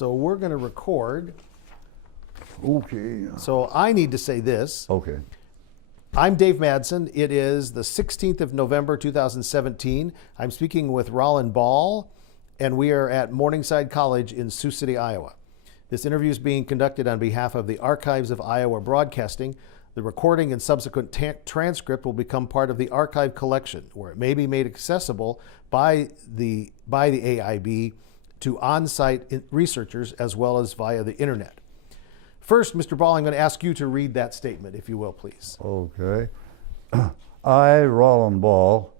So we're going to record. Okay. So I need to say this. Okay. I'm Dave Madsen. It is the 16th of November, 2017. I'm speaking with Rollin Ball, and we are at Morningside College in Sioux City, Iowa. This interview is being conducted on behalf of the Archives of Iowa Broadcasting. The recording and subsequent transcript will become part of the archive collection, where it may be made accessible by the AIB to on-site researchers as well as via the internet. First, Mr. Ball, I'm going to ask you to read that statement, if you will, please. Okay. I, Rollin Ball,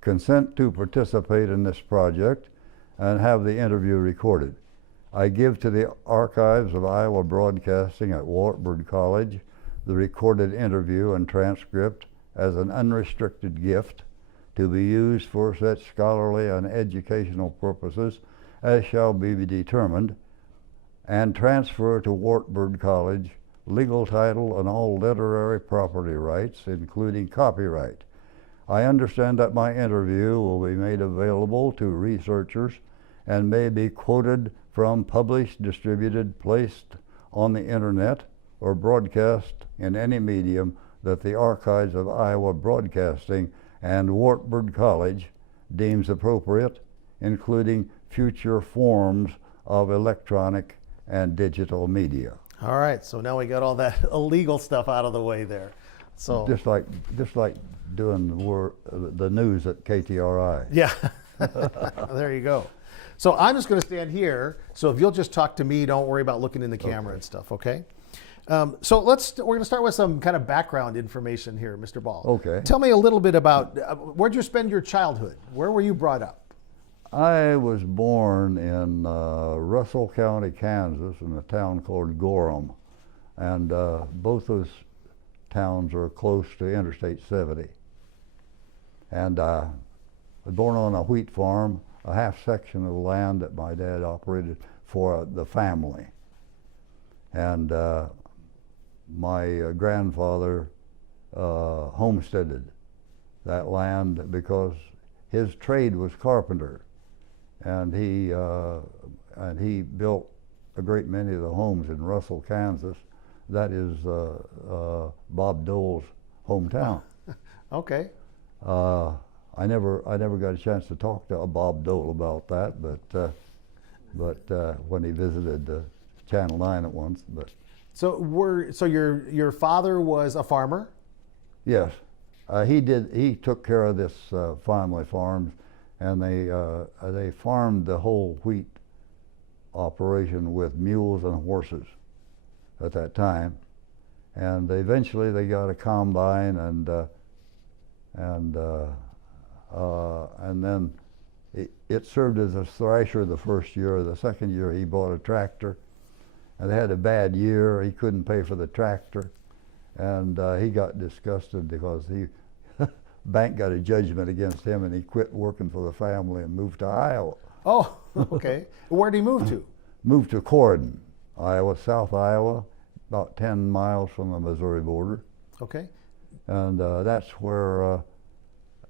consent to participate in this project and have the interview recorded. I give to the Archives of Iowa Broadcasting at Waterloo College the recorded interview and transcript as an unrestricted gift to be used for such scholarly and educational purposes as shall be determined, and transfer to Waterloo College legal title and all literary property rights, including copyright. I understand that my interview will be made available to researchers and may be quoted from, published, distributed, placed on the internet, or broadcast in any medium that the Archives of Iowa Broadcasting and Waterloo College deems appropriate, including future forms of electronic and digital media. All right, so now we got all that illegal stuff out of the way there. So just like doing the news at KTRI. Yeah, there you go. So I'm just going to stand here. So if you'll just talk to me, don't worry about looking in the camera and stuff. Okay. So we're going to start with some kind of background information here, Mr. Ball. Okay. Tell me a little bit about where'd you spend your childhood? Where were you brought up? I was born in Russell County, Kansas, in a town called Gorham, and both those towns are close to Interstate 70. And I was born on a wheat farm, a half section of land that my dad operated for the family. And my grandfather homesteaded that land because his trade was carpenter. And he built a great many of the homes in Russell, Kansas. That is Bob Dole's hometown. Okay. I never got a chance to talk to Bob Dole about that, but when he visited Channel 9 at once. But so your father was a farmer? Yes, he took care of this family farms. And they farmed the whole wheat operation with mules and horses at that time, and eventually they got a combine, and then it served as a thrasher the first year. The second year he bought a tractor, and they had a bad year. He couldn't pay for the tractor, and he got disgusted because bank got a judgment against him, and he quit working for the family and moved to Iowa. Oh, okay. Where did he move to? Moved to Corydon, Iowa, South Iowa, about 10 miles from the Missouri border. Okay. And that's where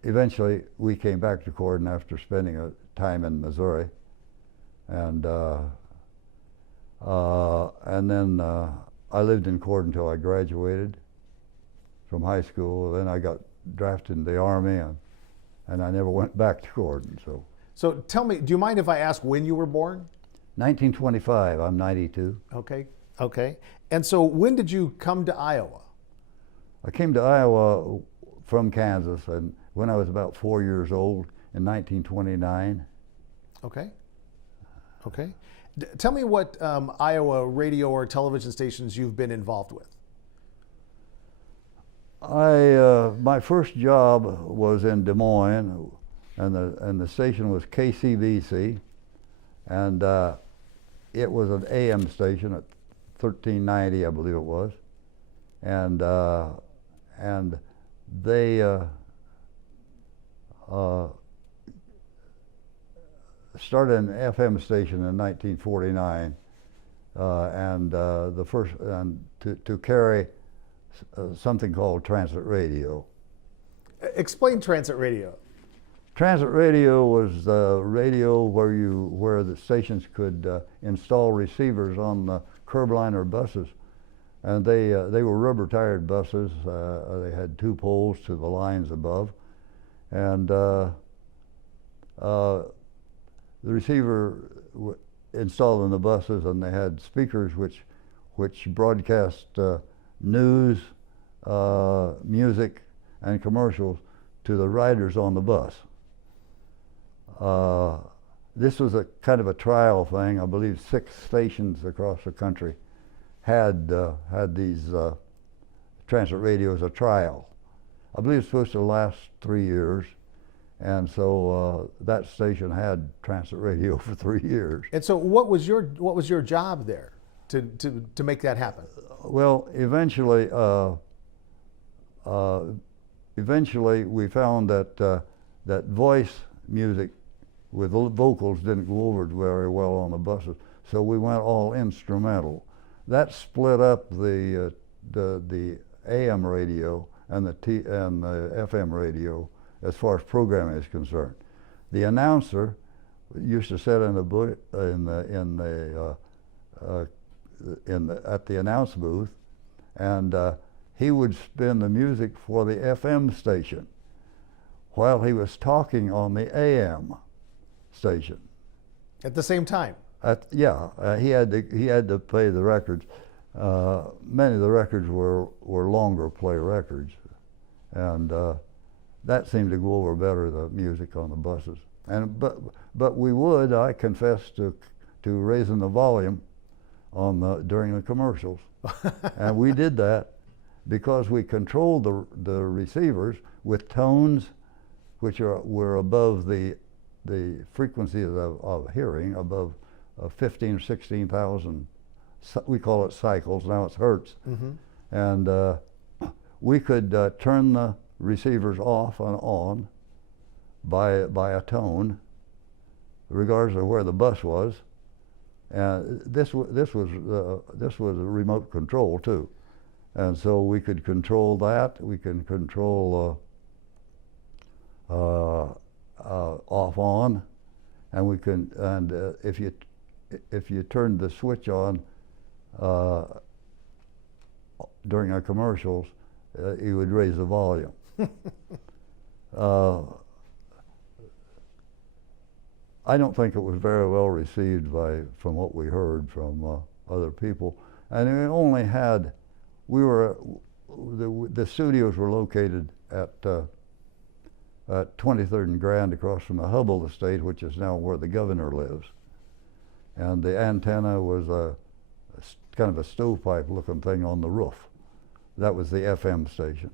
eventually we came back to Corydon after spending a time in Missouri. And then I lived in Corydon until I graduated from high school. Then I got drafted in the Army, and I never went back to Corydon. So tell me, do you mind if I ask when you were born? 1925. I'm 92. Okay. And so when did you come to Iowa? I came to Iowa from Kansas, and when I was about 4 years old in 1929. Okay. Tell me what Iowa radio or television stations you've been involved with. My first job was in Des Moines, and the station was KCBC, and it was an AM station at 1390, I believe it was, and they started an FM station in 1949, the first to carry something called transit radio. Explain transit radio. Transit radio was the radio where the stations could install receivers on the curbliner buses, and they were rubber-tired buses. They had 2 poles to the lines above, and the receiver installed in the buses, and they had speakers which broadcast news, music, and commercials to the riders on the bus. This was a kind of a trial thing. I believe 6 stations across the country had these transit radios a trial. I believe it's supposed to last 3 years, and so that station had transit radio for 3 years. And so, what was your job there to make that happen? Well, eventually we found that that voice music with vocals didn't go over very well on the buses, so we went all instrumental. That split up the AM radio and the FM radio as far as programming is concerned. The announcer used to sit at the announce booth, and he would spin the music for the FM station while he was talking on the AM station. At the same time? He had to play the records. Many of the records were longer play records, and that seemed to go over better, the music on the buses. But I confess to raising the volume during the commercials, and we did that because we controlled the receivers with tones which were above the frequencies of hearing, above 15 or 16,000. We call it cycles. Now it's hertz, and we could turn the receivers off and on by a tone, regardless of where the bus was. And this was a remote control too, and so we could control that. We can control off on, and we can. And if you turned the switch on during our commercials, you would raise the volume. I don't think it was very well received from what we heard from other people, and we only had. The studios were located at 23rd and Grand, across from the Hubble estate, which is now where the governor lives. And the antenna was kind of a stovepipe-looking thing on the roof. That was the FM station.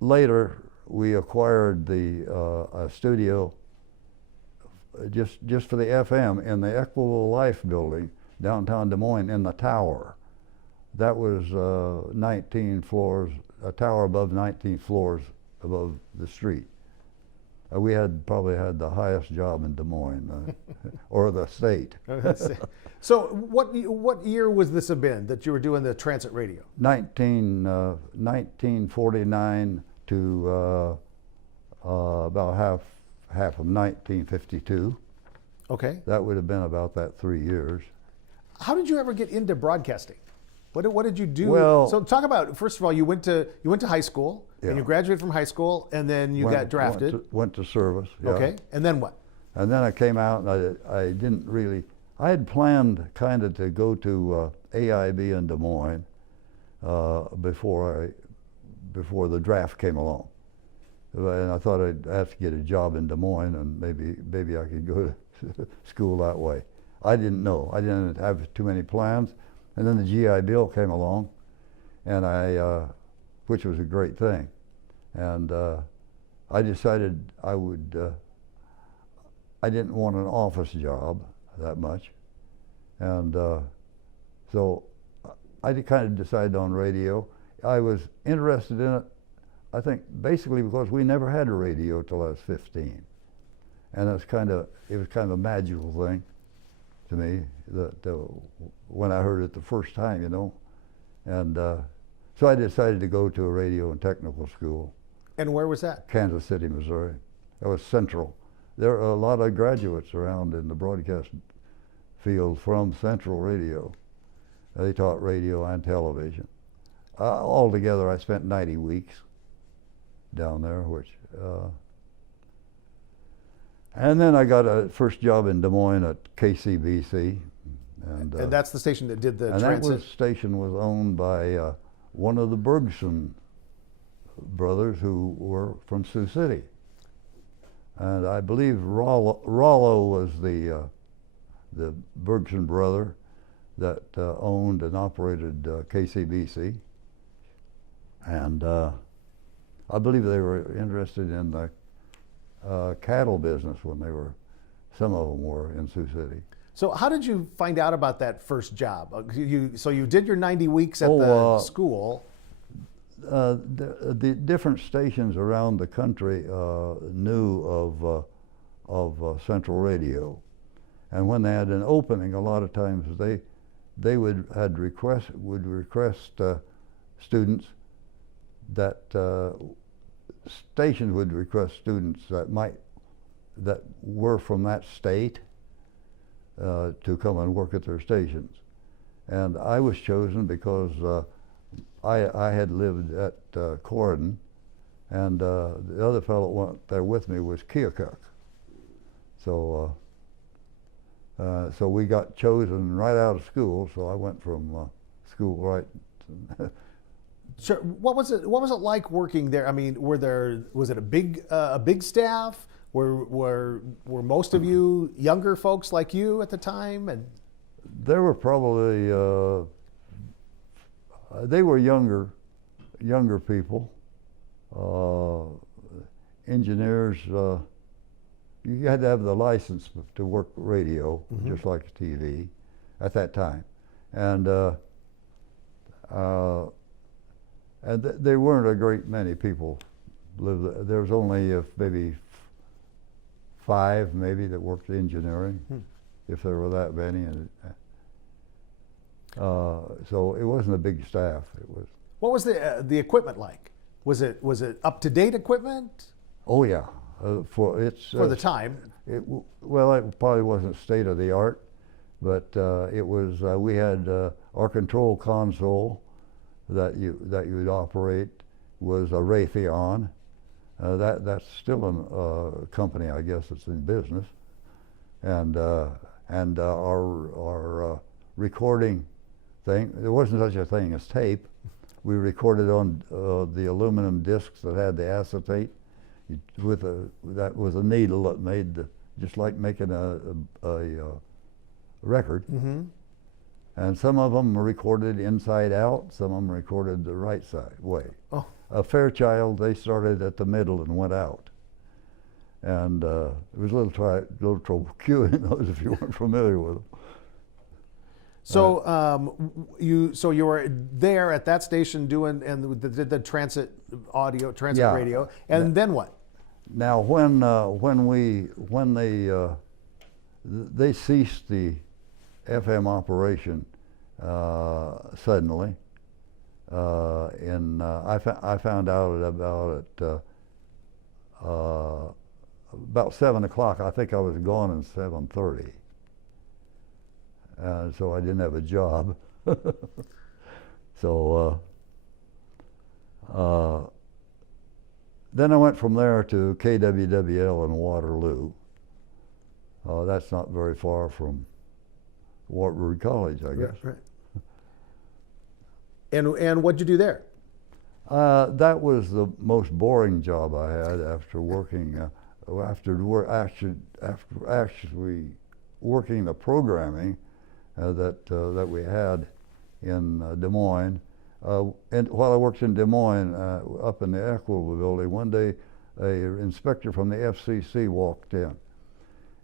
Later, we acquired a studio just for the FM in the Equitable Life building downtown Des Moines in the tower. That was 19 floors, a tower above 19 floors above the street. We probably had the highest job in Des Moines, or the state. So what year was this have been that you were doing the transit radio? 1949 to about half of 1952. Okay. That would have been about that 3 years. How did you ever get into broadcasting? What did you do? Well, so talk about, first of all, you went to high school, and you graduated from high school, and then you got drafted. Went to service. Yeah. Okay, and then what? And then I came out, and I didn't really. I had planned kind of to go to AIB in Des Moines before the draft came along, and I thought I'd have to get a job in Des Moines, and maybe I could go to school that way. I didn't know. I didn't have too many plans. And then the GI Bill came along, and which was a great thing, and I decided I didn't want an office job that much, and so I kind of decided on radio. I was interested in it, I think, basically because we never had a radio till I was 15, and it was kind of a magical thing to me when I heard it the first time, and so I decided to go to a radio and technical school. And where was that? Kansas City, Missouri. That was Central. There are a lot of graduates around in the broadcast field from Central Radio. They taught radio and television. Altogether, I spent 90 weeks down there, and then I got a first job in Des Moines at KCBC. And that's the station that did the and transit? that station was owned by one of the Bergson brothers who were from Sioux City. And I believe Rollo was the Bergson brother that owned and operated KCBC. And I believe they were interested in the cattle business when some of them were in Sioux City. So how did you find out about that first job? So you did your 90 weeks at the school. The different stations around the country knew of Central Radio, and when they had an opening, a lot of times they would request students that stations would request students that were from that state to come and work at their stations, and I was chosen because I had lived at Corydon, and the other fellow that went there with me was Keokuk. So so we got chosen right out of school. So I went from school right. Sure. What was it like working there? I mean, was it a big staff? Were most of you younger folks like you at the time? And there were probably they were younger people, engineers. You had to have the license to work radio, just like TV, at that time, and there weren't a great many people lived there. There was only maybe 5 maybe that worked engineering, if there were that many. And so it wasn't a big staff. It was. What was the equipment like? Was it up to date equipment? Oh yeah, for the time. Well, it probably wasn't state of the art, but it was. We had our control console that you would operate was a Raytheon. That's still a company, I guess, that's in business, and our recording thing. There wasn't such a thing as tape. We recorded on the aluminum discs that had the acetate that was a needle that made just like making a record. And some of them were recorded inside out. Some of them recorded the right side way. Oh. Fairchild, they started at the middle and went out. And it was a little trouble queuing those if you weren't familiar with them. So you were there at that station doing the transit audio, transit radio, and then what? Now when they ceased the FM operation suddenly, I found out about 7 o'clock. I think I was gone at 7:30. So I didn't have a job. So then I went from there to KWWL in Waterloo. That's not very far from Waterloo College, I guess. Right. And what'd you do there? That was the most boring job I had after working, actually working the programming that we had in Des Moines. And while I worked in Des Moines, up in the Equitable building, one day an inspector from the FCC walked in,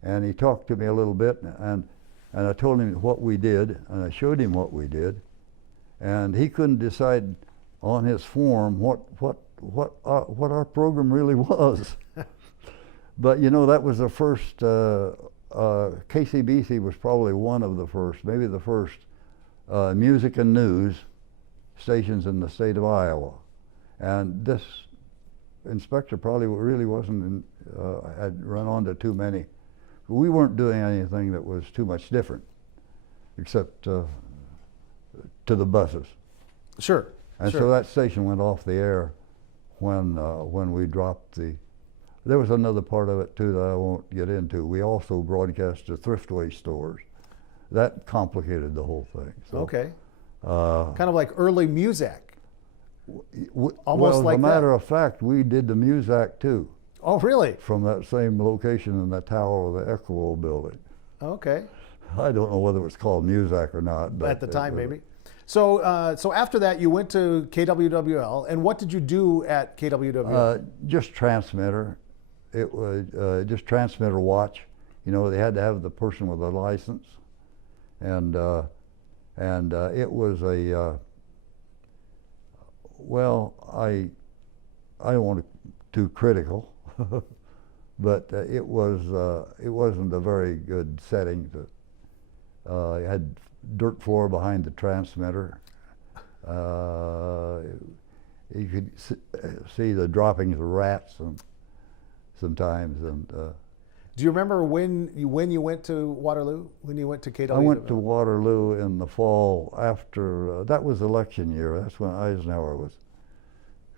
and he talked to me a little bit, and I told him what we did, and I showed him what we did, and he couldn't decide on his form what our program really was. But you know, that was the first. KCBC was probably one of the first, maybe the first, music and news stations in the state of Iowa, and inspector probably really wasn't had run onto too many. We weren't doing anything that was too much different, except to the buses. Sure. And sure. so that station went off the air when we dropped the. There was another part of it too that I won't get into. We also broadcast to thriftway stores. That complicated the whole thing. So, okay. Kind of like early Muzak. Almost well, like as a matter of fact, we did the Muzak too. Oh, really? From that same location in the tower of the Equitable building. Okay. I don't know whether it was called Muzak or not. But at the time, maybe. So, so after that, you went to KWWL, and what did you do at KWWL? Just transmitter. It was just transmitter watch. You know, they had to have the person with a license, and it was a. Well, I don't want to be too critical, but it wasn't a very good setting. It had dirt floor behind the transmitter. You could see the droppings of rats sometimes. And do you remember when you went to Waterloo? When you went to KWWL? I went to Waterloo in the fall after that was election year. That's when Eisenhower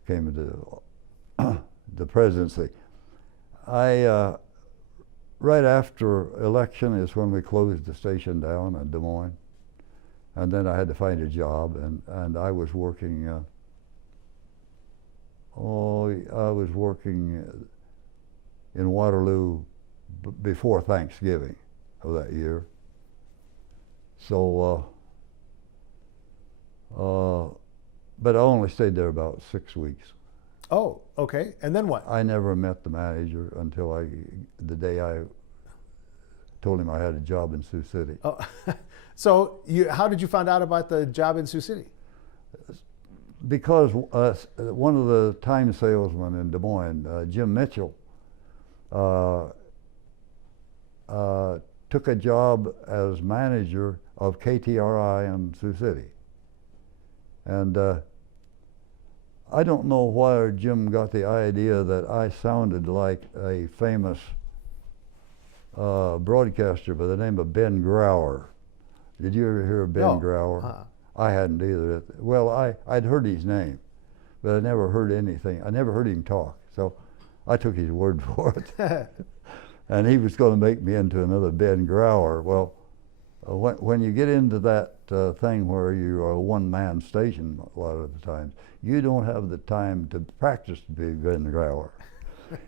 came into the presidency. Right after election is when we closed the station down in Des Moines, and then I had to find a job, and I was working. I was working in Waterloo before Thanksgiving of that year. So, but I only stayed there about 6 weeks. Oh, okay. And then what? I never met the manager until the day I told him I had a job in Sioux City. Oh, so how did you find out about the job in Sioux City? Because one of the time salesmen in Des Moines, Jim Mitchell, took a job as manager of KTRI in Sioux City. And I don't know where Jim got the idea that I sounded like a famous broadcaster by the name of Ben Grauer. Did you ever hear of Ben Grauer? I hadn't either. Well, I'd heard his name, but I never heard anything. I never heard him talk, so I took his word for it. And he was going to make me into another Ben Grauer. Well, when you get into that thing where you're a one-man station a lot of the times, you don't have the time to practice to be Ben Grauer.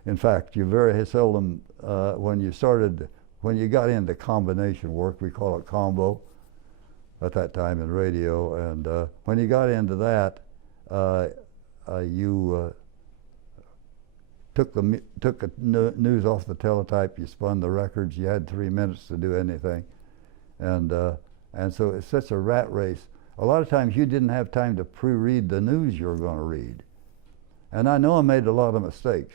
In fact, you very seldom, when you got into combination work, we call it combo at that time in radio, and when you got into that, you took the news off the teletype, you spun the records, you had 3 minutes to do anything, and so it's such a rat race. A lot of times you didn't have time to pre-read the news you were going to read, and I know I made a lot of mistakes,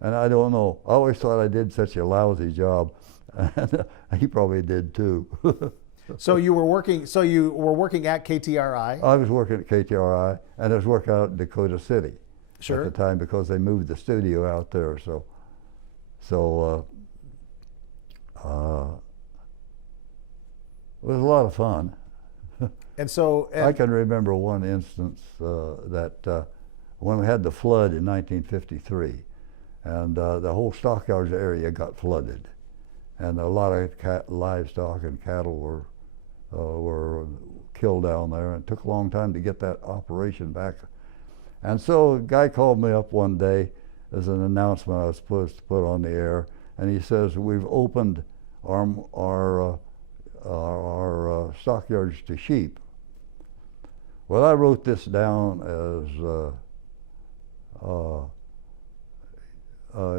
and I don't know. I always thought I did such a lousy job, and he probably did too. So you were working. So you were working at KTRI. I was working at KTRI, and I was working out in Dakota City. Sure. At the time, because they moved the studio out there. So it was a lot of fun. And so I can remember one instance that when we had the flood in 1953, and the whole stockyards area got flooded, and a lot of livestock and cattle were killed down there, and it took a long time to get that operation back. And so a guy called me up one day as an announcement I was supposed to put on the air, and he says, "We've opened our stockyards to sheep." Well, I wrote this down as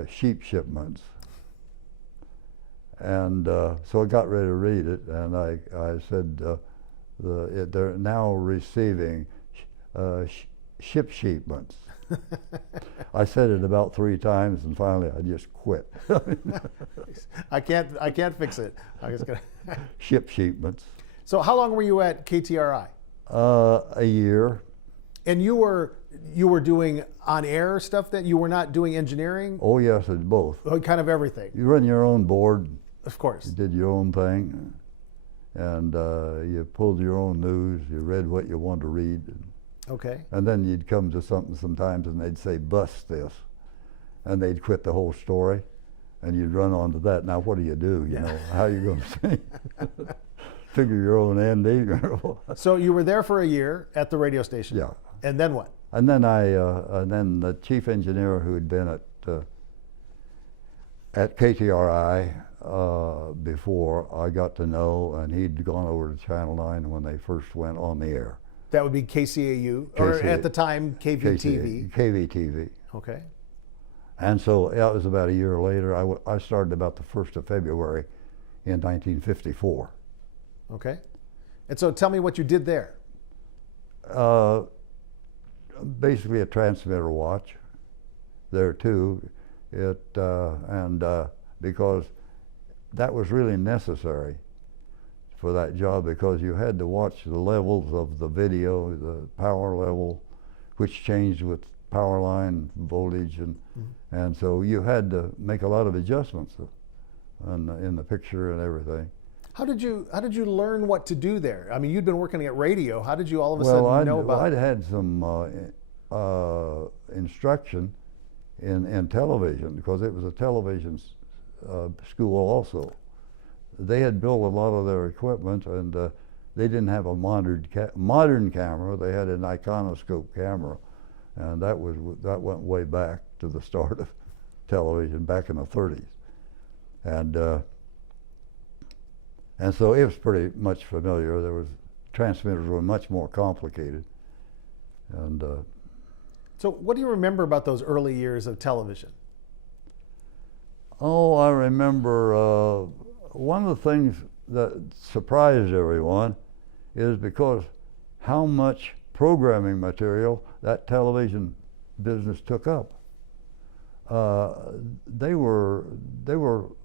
sheep shipments. And so I got ready to read it, and I said, they're now receiving ship shipments. I said it about 3 times, and finally I just quit. I can't fix it. I'm just gonna Ship shipments. So how long were you at KTRI? A year. And you were doing on-air stuff then? You were not doing engineering? Oh yes, it's both. Oh, kind of everything. You run your own board. Of course. You did your own thing, and you pulled your own news. You read what you wanted to read. Okay. And then you'd come to something sometimes, and they'd say, "Bust this," and they'd quit the whole story, and you'd run on to that. Now, what do? You know, how are you going to say? Figure your own ending. So you were there for a year at the radio station. Yeah. And then what? And then and then the chief engineer who had been at KTRI before, I got to know, and he'd gone over to Channel 9 when they first went on the air. That would be KCAU, or at the time KVTV. KVTV. Okay. And so that was about a year later. I started about the 1st of February in 1954. Okay. And so tell me what you did there. Basically a transmitter watch there too. Because that was really necessary for that job, because you had to watch the levels of the video, the power level, which changed with power line voltage, and so you had to make a lot of adjustments in the picture and everything. How did you learn what to do there? I mean, you'd been working at radio. How did you all of a sudden know about? I'd had some instruction in television, because it was a television school also. They had built a lot of their equipment, and they didn't have a modern camera. They had an iconoscope camera, and that went way back to the start of television back in the 30s, and so it was pretty much familiar. Transmitters were much more complicated, and. So what do you remember about those early years of television? Oh, I remember one of the things that surprised everyone is because how much programming material that television business took up. They were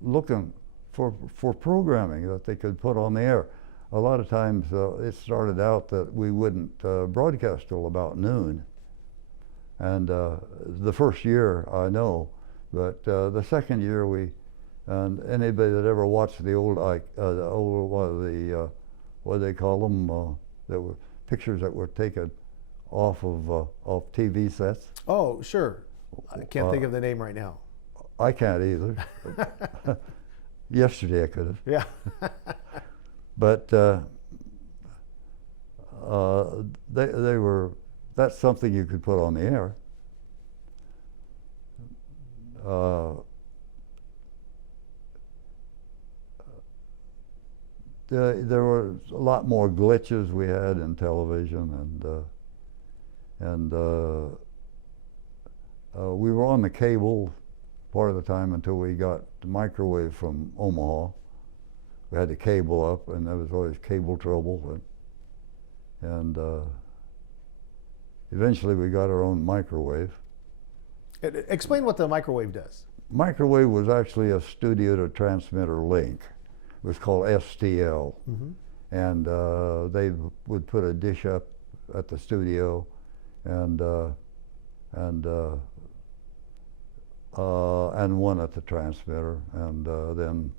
looking for programming that they could put on the air. A lot of times it started out that we wouldn't broadcast till about noon. And the first year, I know, but the second year and anybody that ever watched the old, what do they call them? That were pictures that were taken off of TV sets. Oh, sure. I can't think of the name right now. I can't either. Yesterday I could have. Yeah. But they were. That's something you could put on the air. There were a lot more glitches we had in television, and we were on the cable part of the time until we got the microwave from Omaha. We had the cable up, and there was always cable trouble, and eventually we got our own microwave. Explain what the microwave does. Microwave was actually a studio to transmitter link. It was called STL. Mm-hmm. And they would put a dish up at the studio, and one at the transmitter, and then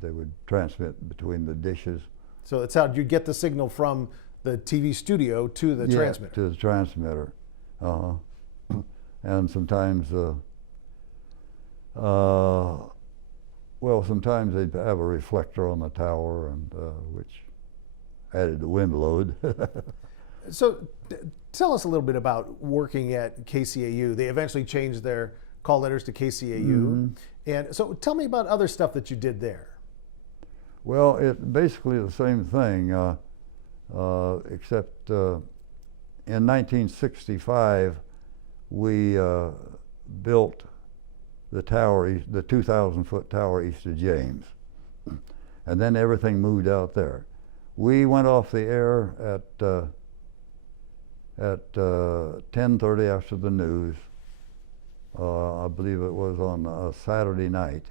they would transmit between the dishes. So it's how you get the signal from the TV studio to the transmitter. To the transmitter. And sometimes, sometimes they'd have a reflector on the tower, and which added the wind load. So tell us a little bit about working at KCAU. They eventually changed their call letters to KCAU. Mm-hmm. And so tell me about other stuff that you did there. Well, it's basically the same thing, except in 1965, we built the tower, the 2,000-foot tower east of James. And then everything moved out there. We went off the air at 10:30 after the news. I believe it was on a Saturday night.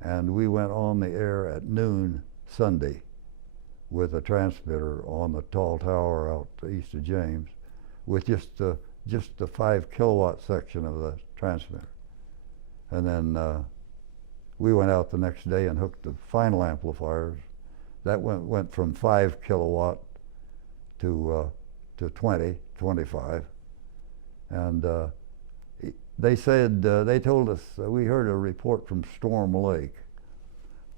And we went on the air at noon Sunday with a transmitter on the tall tower out east of James. with just the 5 kilowatt section of the transmitter. And then we went out the next day and hooked the final amplifiers. That went from 5 kilowatt to 20, 25. And they said, they told us, we heard a report from Storm Lake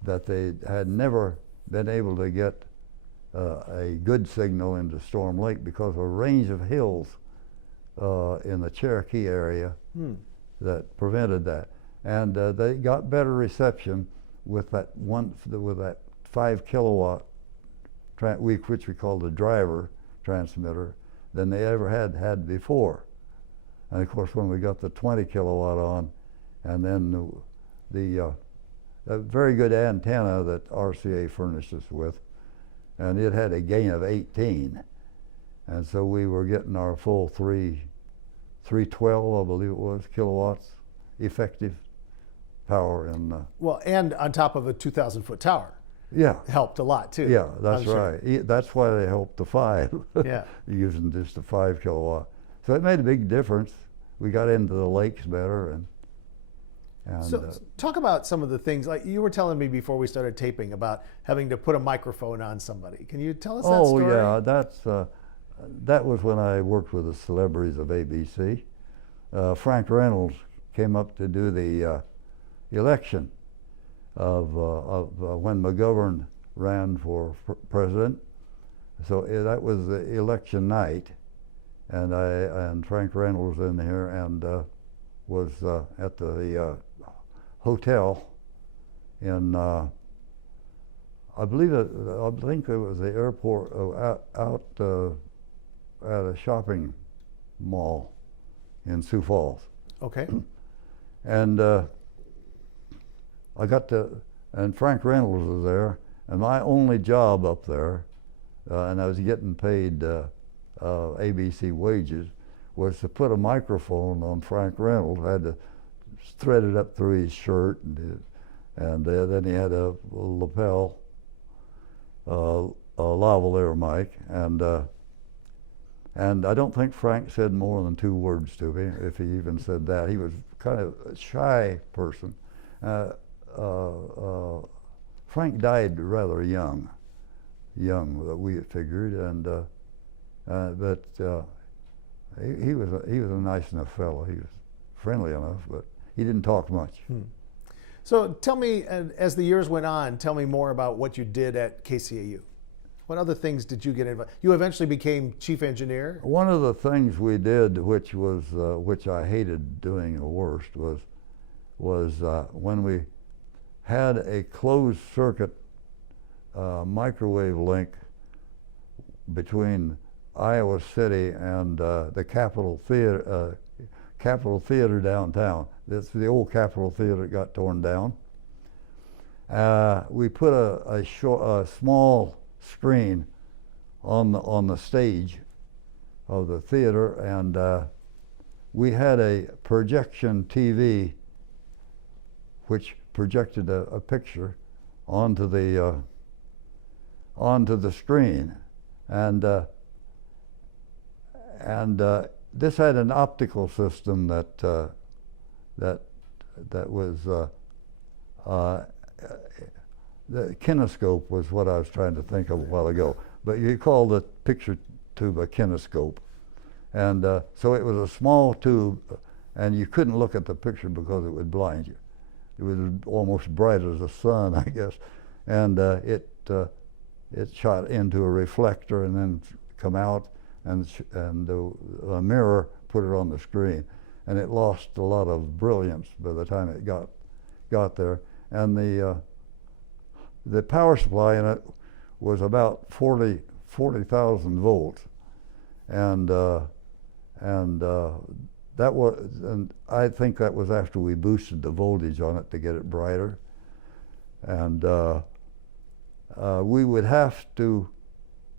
that they had never been able to get a good signal into Storm Lake because of a range of hills in the Cherokee area that prevented that. And they got better reception with that 5 kilowatt, which we call the driver transmitter, than they ever had before. And of course, when we got the 20 kilowatt on, and then a very good antenna that RCA furnished us with, and it had a gain of 18. And so we were getting our full 312, I believe it was, kilowatts effective power. Well, and on top of a 2,000-foot tower. Yeah. Helped a lot too. Yeah, that's sure. right. That's why they helped the 5. Yeah. Using just the 5 kilowatt. So it made a big difference. We got into the lakes better, and so talk about some of the things, like you were telling me before we started taping about having to put a microphone on somebody. Can you tell us that story? Oh yeah, that was when I worked with the celebrities of ABC. Frank Reynolds came up to do the election of when McGovern ran for president. So that was the election night, and Frank Reynolds was in here and was at the hotel in I think it was the airport out at a shopping mall in Sioux Falls. Okay. And and Frank Reynolds was there, and my only job up there, and I was getting paid ABC wages, was to put a microphone on Frank Reynolds. I had to thread it up through his shirt, and then he had a lapel, a lavalier mic, and I don't think Frank said more than 2 words to me, if he even said that. He was kind of a shy person. Frank died rather young, we figured, but he was a nice enough fellow. He was friendly enough, but he didn't talk much. So tell me, as the years went on, tell me more about what you did at KCAU. What other things did you get involved? You eventually became chief engineer. One of the things we did, which I hated doing the worst, was when we had a closed circuit microwave link between Iowa City and the Capitol Theater downtown. That's the old Capitol Theater that got torn down. We put a small screen on the stage of the theater, and we had a projection TV which projected a picture onto the screen, and this had an optical system that was the kinescope was what I was trying to think of a while ago, but you call the picture tube a kinescope, and so it was a small tube, and you couldn't look at the picture because it would blind you. It was almost bright as the sun, I guess, and it shot into a reflector and then come out, and a mirror put it on the screen, and it lost a lot of brilliance by the time it got there, and the power supply in it was about 40,000 volts, and I think that was after we boosted the voltage on it to get it brighter, and we would have to,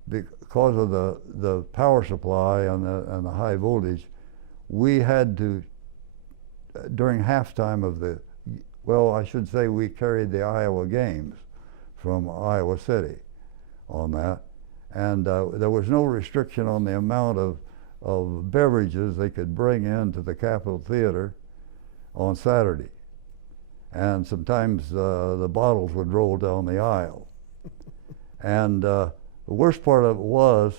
because of the power supply and the high voltage, we had to, during halftime of I should say we carried the Iowa games from Iowa City on that, and there was no restriction on the amount of beverages they could bring into the Capitol Theater on Saturday. And sometimes the bottles would roll down the aisle. And the worst part of it was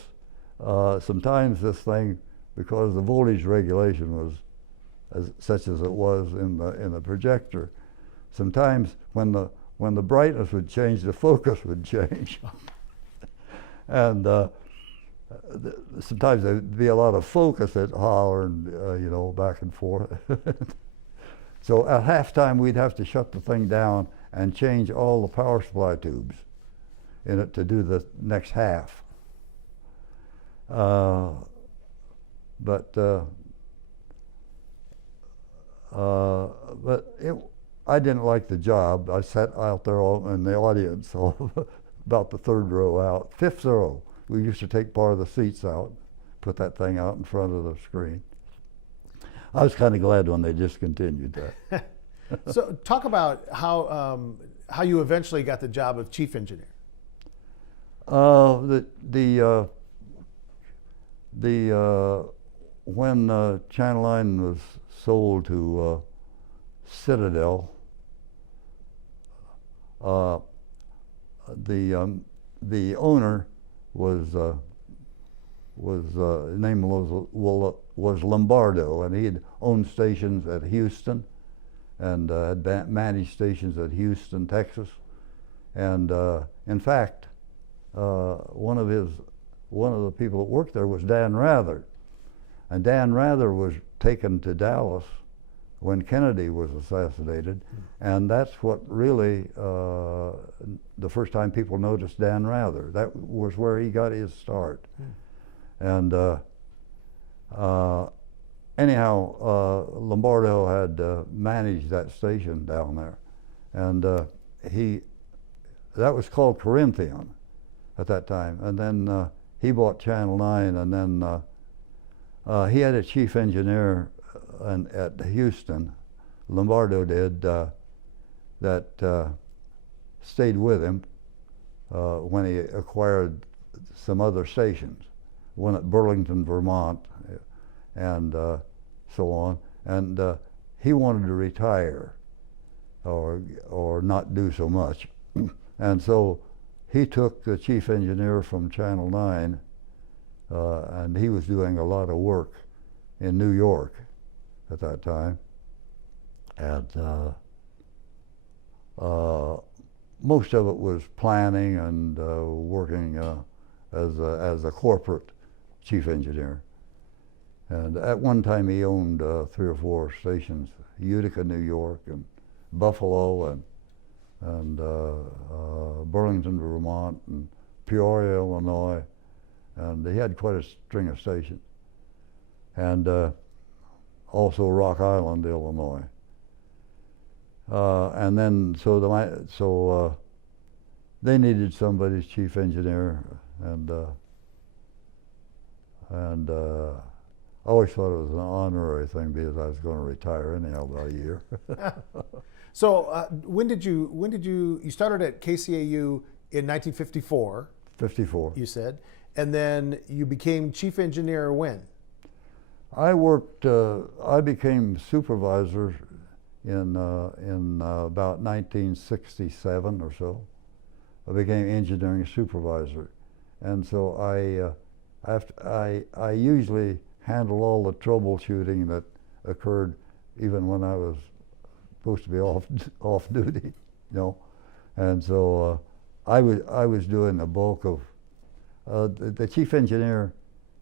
sometimes this thing, because the voltage regulation was such as it was in the projector, sometimes when the brightness would change, the focus would change. And sometimes there'd be a lot of focus at hollering, back and forth. So at halftime, we'd have to shut the thing down and change all the power supply tubes in it to do the next half. But I didn't like the job. I sat out there in the audience, about the third row out, fifth row. We used to take part of the seats out, put that thing out in front of the screen. I was kind of glad when they discontinued that. So talk about how you eventually got the job of chief engineer. When Channel 9 was sold to Citadel, the owner was his name was Lombardo, and he had owned stations at Houston, and had managed stations at Houston, Texas, and in fact, one of the people that worked there was Dan Rather, and Dan Rather was taken to Dallas when Kennedy was assassinated, and that's what really the first time people noticed Dan Rather. That was where he got his start. And anyhow, Lombardo had managed that station down there, and that was called Corinthian at that time. And then he bought Channel 9, and then he had a chief engineer at Houston, Lombardo did, that stayed with him when he acquired some other stations, one at Burlington, Vermont, and so on. And he wanted to retire or not do so much. And so he took the chief engineer from Channel 9, and he was doing a lot of work in New York at that time. And most of it was planning and working as a corporate chief engineer. And at one time he owned 3 or 4 stations, Utica, New York, and Buffalo, and Burlington, Vermont, and Peoria, Illinois, and he had quite a string of stations. And also Rock Island, Illinois. And then so they needed somebody's chief engineer, and I always thought it was an honorary thing because I was going to retire anyhow about a year. So when did you started at KCAU in 1954? 54. You said, and then you became chief engineer when? I became supervisor in about 1967 or so. I became engineering supervisor, and so I usually handle all the troubleshooting that occurred even when I was supposed to be off duty, and so I was doing the bulk of the chief engineer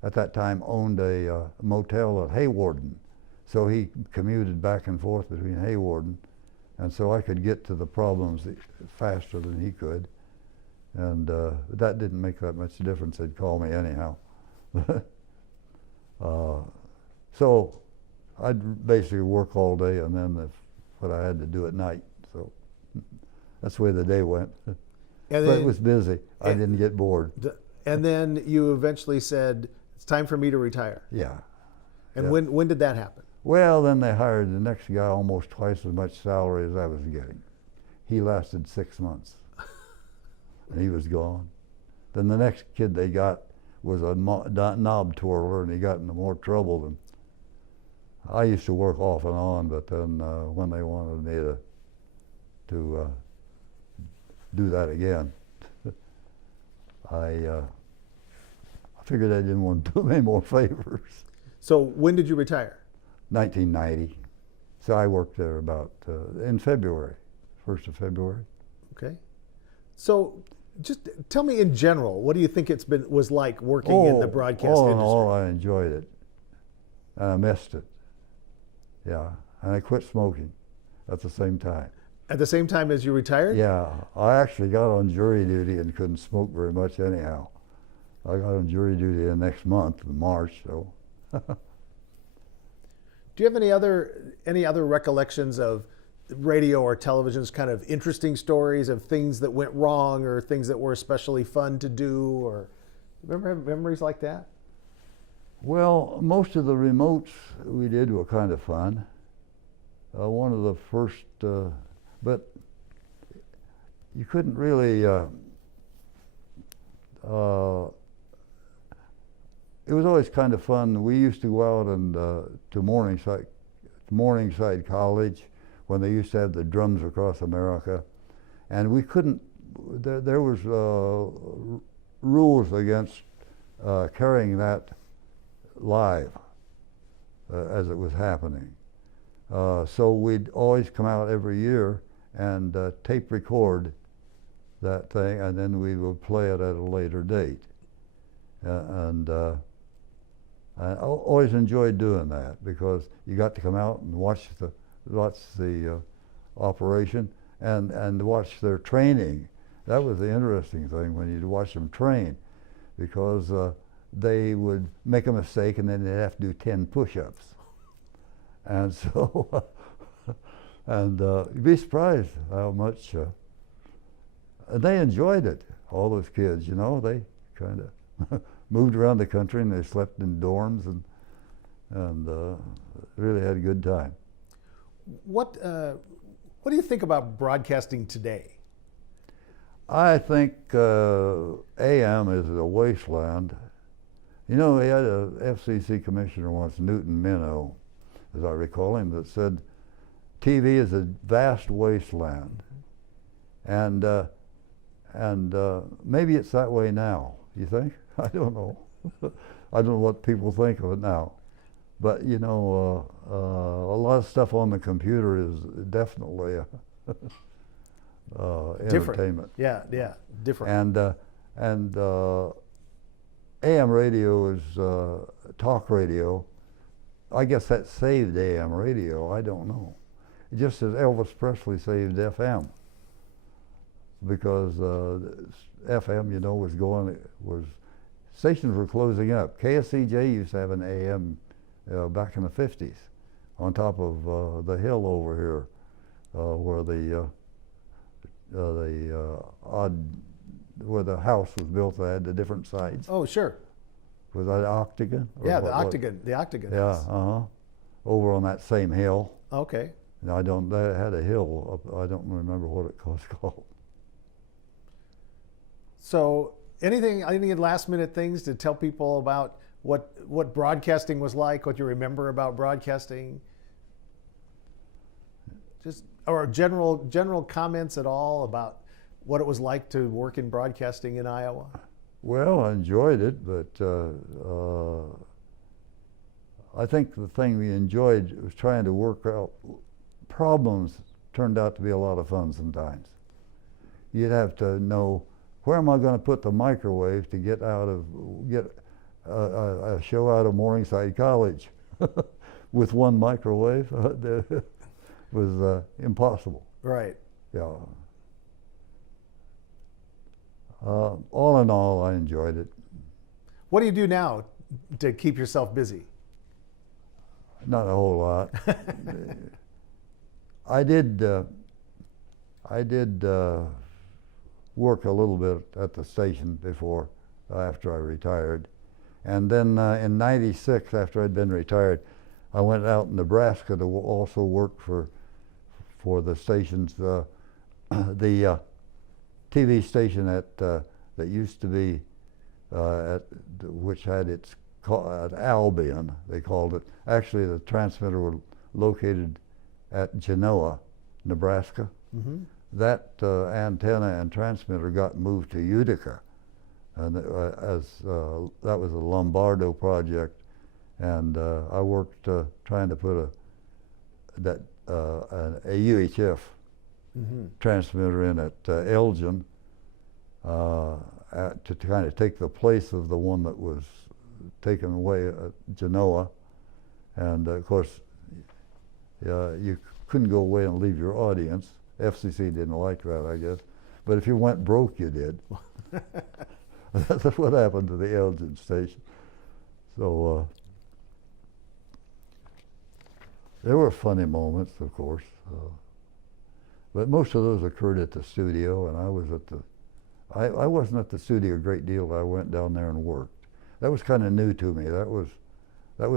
at that time owned a motel at Haywarden, so he commuted back and forth between Haywarden, and so I could get to the problems faster than he could, and that didn't make that much difference. They'd call me anyhow. So I'd basically work all day, and then what I had to do at night. So that's the way the day went. But it was busy. I didn't get bored. And then you eventually said, it's time for me to retire. Yeah. And yeah. when did that happen? Well, then they hired the next guy almost twice as much salary as I was getting. He lasted 6 months. And he was gone. Then the next kid they got was a knob twirler, and he got into more trouble than I used to work off and on. But then when they wanted me to do that again, I figured I didn't want to do them any more favors. So when did you retire? 1990. So I worked there about in February, 1st of February. Okay. So just tell me in general, what do you think was like working in the broadcast all industry? in all, I enjoyed it, and I missed it. Yeah, and I quit smoking at the same time. At the same time as you retired? Yeah, I actually got on jury duty and couldn't smoke very much anyhow. I got on jury duty the next month in March, so. Do you have any other recollections of radio or television's kind of interesting stories of things that went wrong or things that were especially fun to do, or remember memories like that? Well, most of the remotes we did were kind of fun. One of the first, but you couldn't really, it was always kind of fun. We used to go out and to Morningside College when they used to have the drums across America, and we couldn't. There was rules against carrying that live as it was happening. So we'd always come out every year and tape record that thing, and then we would play it at a later date. I always enjoyed doing that because you got to come out and watch the operation and watch their training. That was the interesting thing, when you'd watch them train, because they would make a mistake and then they'd have to do 10 push-ups. And so, you'd be surprised how much, they enjoyed it, all those kids, you know. They kind of moved around the country and they slept in dorms and really had a good time. What do you think about broadcasting today? I think AM is a wasteland. You know, we had a FCC commissioner once, Newton Minow, as I recall him, that said TV is a vast wasteland, and maybe it's that way now. You think? I don't know. I don't know what people think of it now, but you know, a lot of stuff on the computer is definitely entertainment. Yeah, different. And AM radio is talk radio. I guess that saved AM radio. I don't know. Just as Elvis Presley saved FM, because FM, you know, was stations were closing up. KCAU used to have an AM back in the 50s on top of the hill over here, where where the house was built. They had the different sides. Oh, sure. Was that Octagon? Yeah, the Octagon. The Octagon. Yeah, over on that same hill. Okay. No, they had a hill up, I don't remember what it was called. So any last minute things to tell people about what broadcasting was like, what you remember about broadcasting? Just, or general comments at all about what it was like to work in broadcasting in Iowa? Well, I enjoyed it, but I think the thing we enjoyed was trying to work out problems. Turned out to be a lot of fun sometimes. You'd have to know, where am I going to put the microwave to get a show out of Morningside College with one microwave? Was impossible. Right. Yeah. All in all, I enjoyed it. What do you do now to keep yourself busy? Not a whole lot. I did work a little bit at the station before, after I retired. And then in '96, after I'd been retired, I went out in Nebraska to also work for the stations, the TV station that used to be which had at Albion, they called it. Actually, the transmitter was located at Genoa, Nebraska. Mm-hmm. That antenna and transmitter got moved to Utica, and that was a Lombardo project, and I worked trying to put a UHF Mm-hmm. transmitter in at Elgin to kind of take the place of the one that was taken away at Genoa, and of course you couldn't go away and leave your audience. FCC didn't like that, I guess, but if you went broke, you did. That's what happened to the Elgin station. So there were funny moments, of course, but most of those occurred at the studio, and I was at the. I wasn't at the studio a great deal. I went down there and worked. That was kind of new to me. That was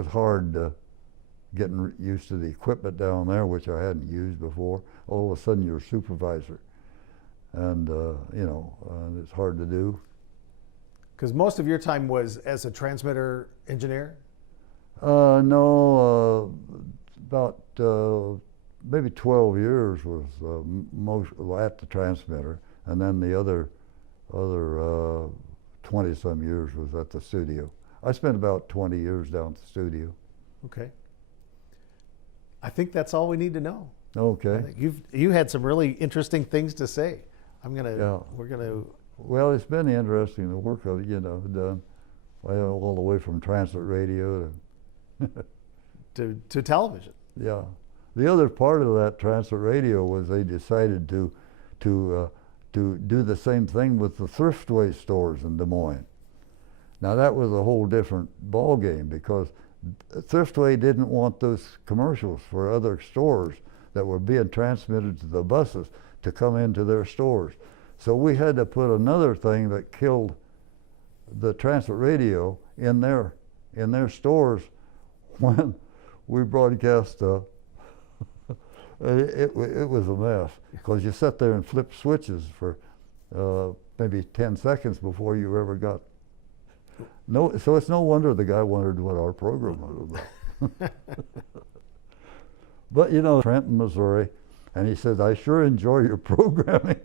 hard. Getting used to the equipment down there, which I hadn't used before. All of a sudden, you're a supervisor, and and it's hard to do. Because most of your time was as a transmitter engineer? No, about maybe 12 years was most at the transmitter, and then the other 20-some years was at the studio. I spent about 20 years down at the studio. Okay. I think that's all we need to know. Okay. I think you had some really interesting things to say. We're gonna. Well, it's been interesting the work I've done, all the way from transit radio to television. Yeah. The other part of that transit radio was they decided to do the same thing with the Thriftway stores in Des Moines. Now that was a whole different ball game, because Thriftway didn't want those commercials for other stores that were being transmitted to the buses to come into their stores. So we had to put another thing that killed the transit radio in their stores when we broadcast. It was a mess, because you sat there and flipped switches for maybe 10 seconds before you ever got. No, so it's no wonder the guy wondered what our program was about. But Trenton, Missouri, and he said, "I sure enjoy your programming."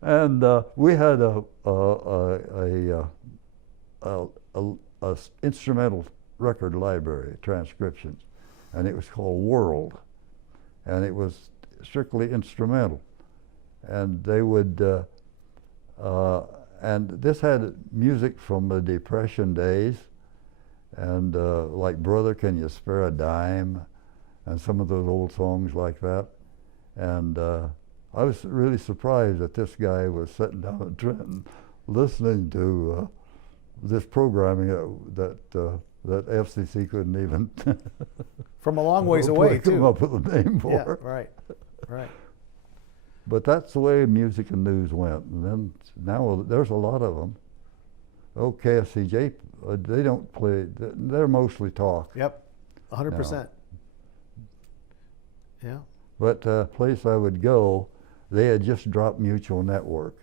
And we had a instrumental record library, transcriptions, and it was called World, and it was strictly instrumental, and they would. And this had music from the Depression days, and like "Brother, Can You Spare a Dime," and some of those old songs like that. And I was really surprised that this guy was sitting down in Trenton listening to this programming that FCC couldn't even from a long ways away come too. up with a name for. Yeah, right. But that's the way music and news went. And then now there's a lot of them. Oh, KFCJ, they don't play, they're mostly talk. Yep, 100%. Yeah. But place I would go, they had just dropped Mutual Network.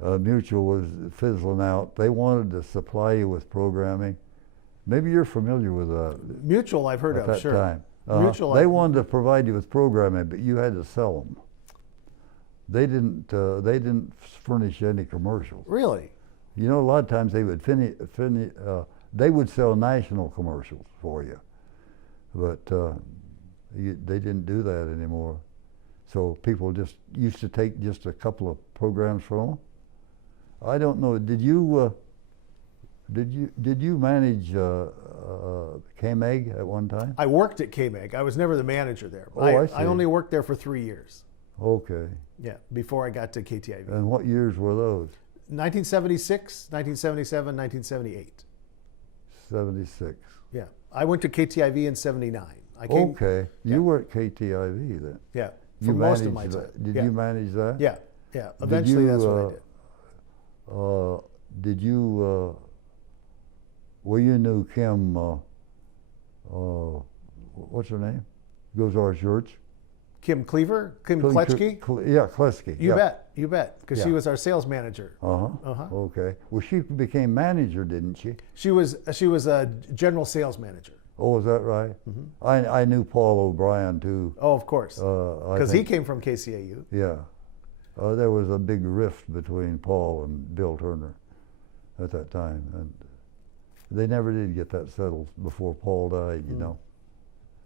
Mutual was fizzling out. They wanted to supply you with programming. Maybe you're familiar with Mutual, I've heard at of, that sure. time. Mutual, they wanted to provide you with programming, but you had to sell them. They didn't furnish any commercials. Really? A lot of times they would they would sell national commercials for you, but they didn't do that anymore. So people just used to take just a couple of programs from them. I don't know. Did you manage KMEG at one time? I worked at KMEG. I was never the manager there. Oh, I see. I only worked there for 3 years. Okay. Yeah, before I got to KTIV. And what years were those? 1976, 1977, 1978. 76. Yeah, I went to KTIV in '79. Okay, you were at KTIV then. Yeah, for most of my time. Did you manage that? Yeah. Eventually, that's what I did. Did you? Well, you knew Kim. What's her name? Goes to our church. Kim Cleaver? Kim Cle- Kletschke? Yeah, Kleski. You yeah. bet, because she Yeah. was our sales manager. Uh-huh. Okay. Well, she became manager, didn't she? She was a general sales manager. Oh, is that right? I knew Paul O'Brien too. Oh, of course, I because he think- came from KCAU. Yeah. There was a big rift between Paul and Bill Turner at that time, and they never did get that settled before Paul died. You know.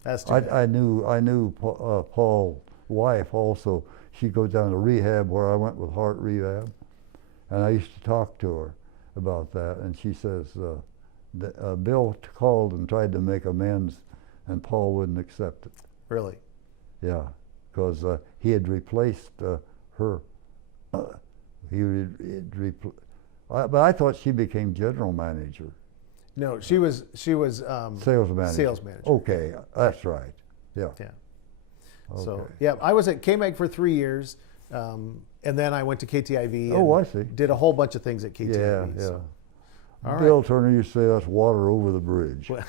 That's too bad. I knew Paul's wife also. She goes down to rehab where I went with Heart Rehab, and I used to talk to her about that, and she says Bill called and tried to make amends, and Paul wouldn't accept it. Really? Yeah, because he had replaced her. But I thought she became general manager. No, she was Sales manager. Sales manager. Okay, that's right. Yeah. Yeah. So Okay. yeah, I was at KMAG for 3 years, and then I went to KTIV. And Oh, I see. Did a whole bunch of things at KTIV. Yeah, yeah. So. All Bill Turner used to say that's water over the bridge. right.